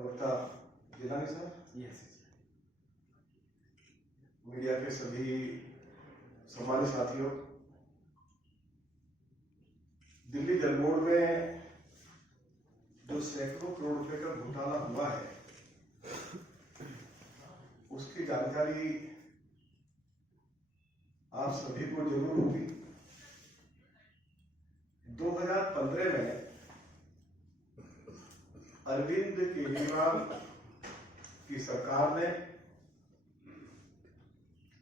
प्रवक्ता जिलानी साहब, yes, media के सभी सम्मानित साथियों, दिल्ली जल बोर्ड में जो सैकड़ों करोड़ रुपए का घोटाला हुआ है उसकी जानकारी आप सभी को जरूर होगी। 2015 में अरविंद केजरीवाल की सरकार ने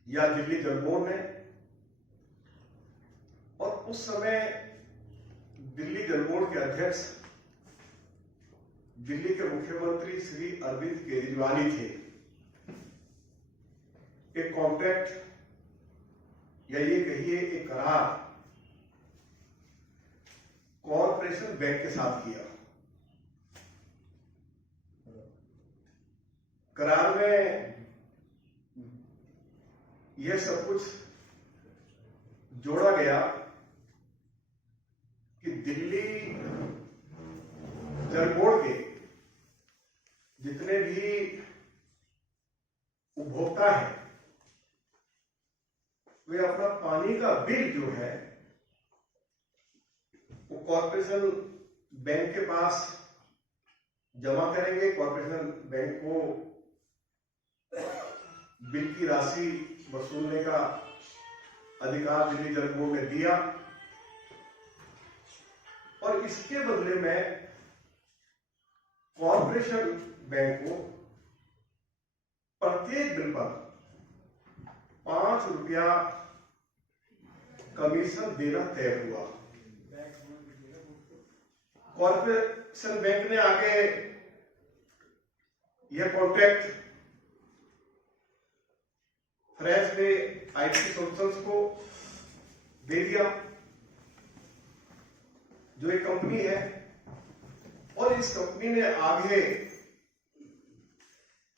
या दिल्ली जल बोर्ड ने, और उस समय दिल्ली जल बोर्ड के अध्यक्ष दिल्ली के मुख्यमंत्री श्री अरविंद केजरीवाल ही थे, एक कॉन्ट्रैक्ट या ये कहिए एक करार कॉरपोरेशन बैंक के साथ किया। करार में यह सब कुछ जोड़ा गया कि दिल्ली जल बोर्ड के जितने भी उपभोक्ता हैं वे अपना पानी का बिल जो है वो कॉरपोरेशन बैंक के पास जमा करेंगे। कॉरपोरेशन बैंक को बिल की राशि वसूलने का अधिकार दिल्ली जल बोर्ड ने दिया, और इसके बदले में कॉरपोरेशन बैंक को प्रत्येक बिल पर 5 रुपया कमीशन देना तय हुआ। कॉरपोरेशन बैंक ने आगे यह कॉन्ट्रैक्ट फ्रेश पे आईटी सॉल्यूशंस को दे दिया, जो एक कंपनी है, और इस कंपनी ने आगे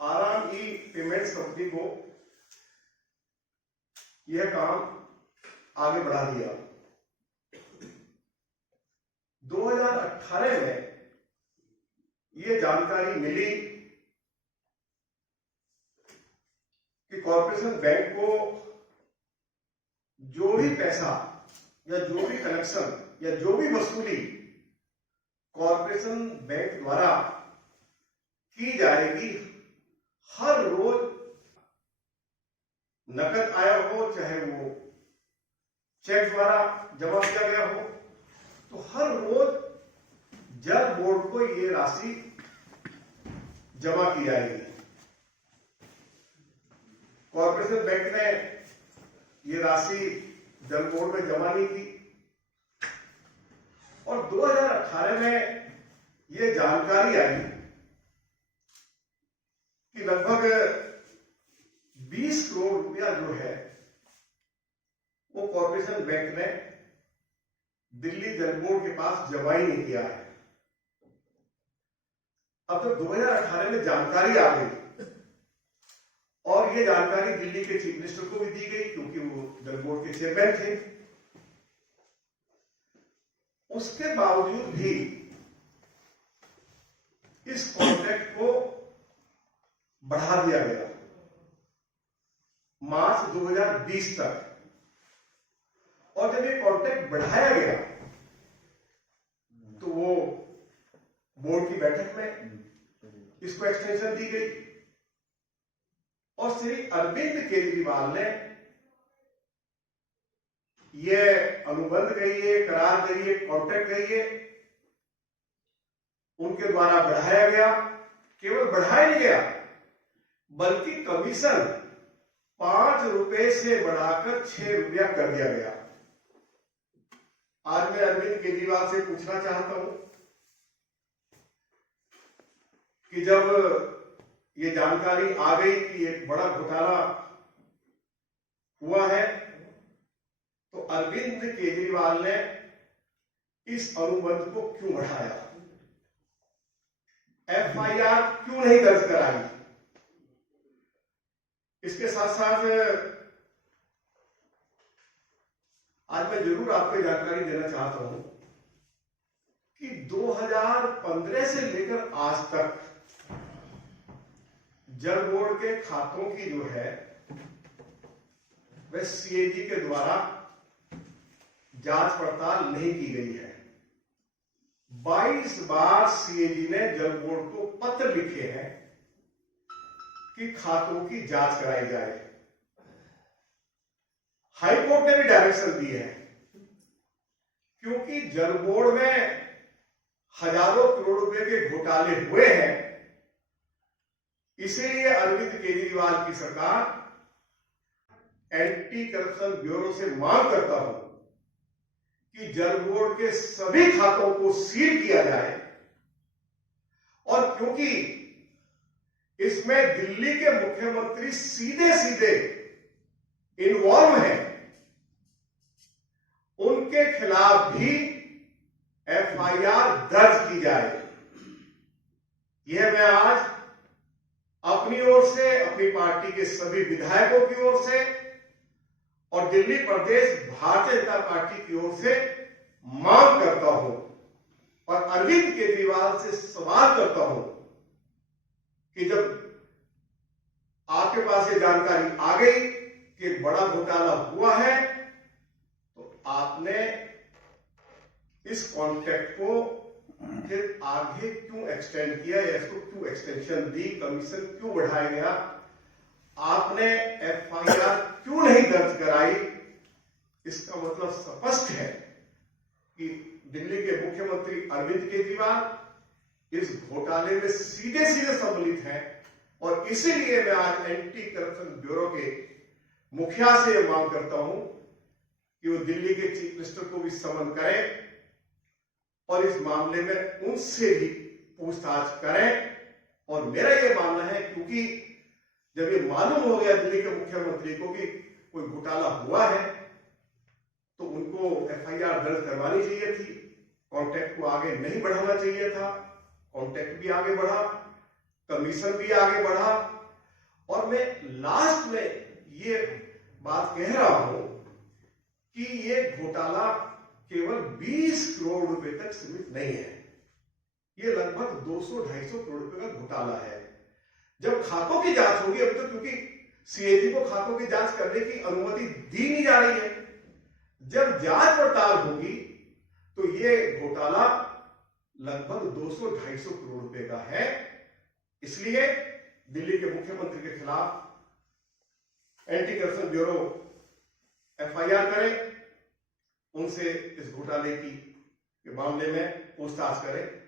आराम ई पेमेंट्स कंपनी को यह काम आगे बढ़ा दिया। 2018 में यह जानकारी मिली कि कॉरपोरेशन बैंक को जो भी पैसा या जो भी कलेक्शन या जो भी वसूली कॉरपोरेशन बैंक द्वारा की जाएगी, हर रोज नकद आया हो चाहे वो चेक द्वारा जमा किया गया हो, तो हर रोज जल बोर्ड को ये राशि जमा की जाएगी। कॉरपोरेशन बैंक ने ये राशि जल बोर्ड में जमा नहीं की, और 2018 में ये जानकारी आई कि लगभग 20 करोड़ रुपया जो है वो कॉरपोरेशन बैंक ने दिल्ली जल बोर्ड के पास जमा ही नहीं किया है। अब जब 2018 में जानकारी आ गई, और ये जानकारी दिल्ली के चीफ मिनिस्टर को भी दी गई क्योंकि वो जल बोर्ड के चेयरमैन थे, उसके बावजूद भी इस कॉन्ट्रैक्ट को बढ़ा दिया गया मार्च 2020 तक। और जब ये कॉन्ट्रैक्ट बढ़ाया गया तो वो बोर्ड की बैठक में इसको एक्सटेंशन दी गई, और श्री अरविंद केजरीवाल ने यह अनुबंध कहिए, करार कहिए, कॉन्ट्रैक्ट कहिए, उनके द्वारा बढ़ाया गया। केवल बढ़ाया नहीं गया बल्कि कमीशन 5 रुपए से बढ़ाकर 6 रुपया कर दिया गया। आज मैं अरविंद केजरीवाल से पूछना चाहता हूं कि जब ये जानकारी आ गई कि एक बड़ा घोटाला हुआ है, तो अरविंद केजरीवाल ने इस अनुबंध को क्यों बढ़ाया? एफआईआर क्यों नहीं दर्ज कराई? इसके साथ साथ आज मैं जरूर आपको जानकारी देना चाहता हूं कि 2015 से लेकर आज तक जल बोर्ड के खातों की जो है वह सीएजी के द्वारा जांच पड़ताल नहीं की गई है। 22 बार सीएजी ने जल बोर्ड को पत्र लिखे हैं कि खातों की जांच कराई जाए। हाईकोर्ट ने भी डायरेक्शन दी है, क्योंकि जल बोर्ड में हजारों करोड़ रुपए के घोटाले हुए हैं, इसीलिए अरविंद केजरीवाल की सरकार एंटी करप्शन ब्यूरो से मांग करता हूं कि जल बोर्ड के सभी खातों को सील किया जाए। और क्योंकि इसमें दिल्ली के मुख्यमंत्री सीधे सीधे इन्वॉल्व हैं, उनके खिलाफ भी एफआईआर दर्ज की जाए। यह मैं आज अपनी ओर से, अपनी पार्टी के सभी विधायकों की ओर से और दिल्ली प्रदेश भारतीय जनता पार्टी की ओर से मांग करता हूं और अरविंद केजरीवाल से सवाल करता हूं कि जब आपके पास ये जानकारी आ गई कि एक बड़ा घोटाला हुआ है, तो आपने इस कॉन्ट्रैक्ट को फिर आगे क्यों एक्सटेंड किया या इसको क्यों एक्सटेंशन दी, कमीशन क्यों बढ़ाया गया, आपने एफआईआर क्यों नहीं दर्ज कराई? इसका मतलब स्पष्ट है कि दिल्ली के मुख्यमंत्री अरविंद केजरीवाल इस घोटाले में सीधे सीधे सम्मिलित हैं और इसीलिए मैं आज एंटी करप्शन ब्यूरो के मुखिया से यह मांग करता हूं कि वो दिल्ली के चीफ मिनिस्टर को भी समन करें और इस मामले में उनसे भी पूछताछ करें। और मेरा यह मानना है, क्योंकि जब ये मालूम हो गया दिल्ली के मुख्यमंत्री को कि कोई घोटाला हुआ है, तो उनको एफआईआर दर्ज करवानी चाहिए थी, कॉन्ट्रैक्ट को आगे नहीं बढ़ाना चाहिए था। कॉन्ट्रैक्ट भी आगे बढ़ा, कमीशन भी आगे बढ़ा। और मैं लास्ट में ये बात कह रहा हूं कि ये घोटाला केवल 20 करोड़ रुपए तक सीमित नहीं है, ये लगभग 200-250 करोड़ रुपए का घोटाला है। जब खातों की जांच होगी, अभी तो क्योंकि सीएजी को खातों की जांच करने की अनुमति दी नहीं जा रही है, जब जांच पड़ताल होगी तो ये घोटाला लगभग 200-250 करोड़ रुपए का है। इसलिए दिल्ली के मुख्यमंत्री के खिलाफ एंटी करप्शन ब्यूरो एफआईआर करे, उनसे इस घोटाले के मामले में पूछताछ करें।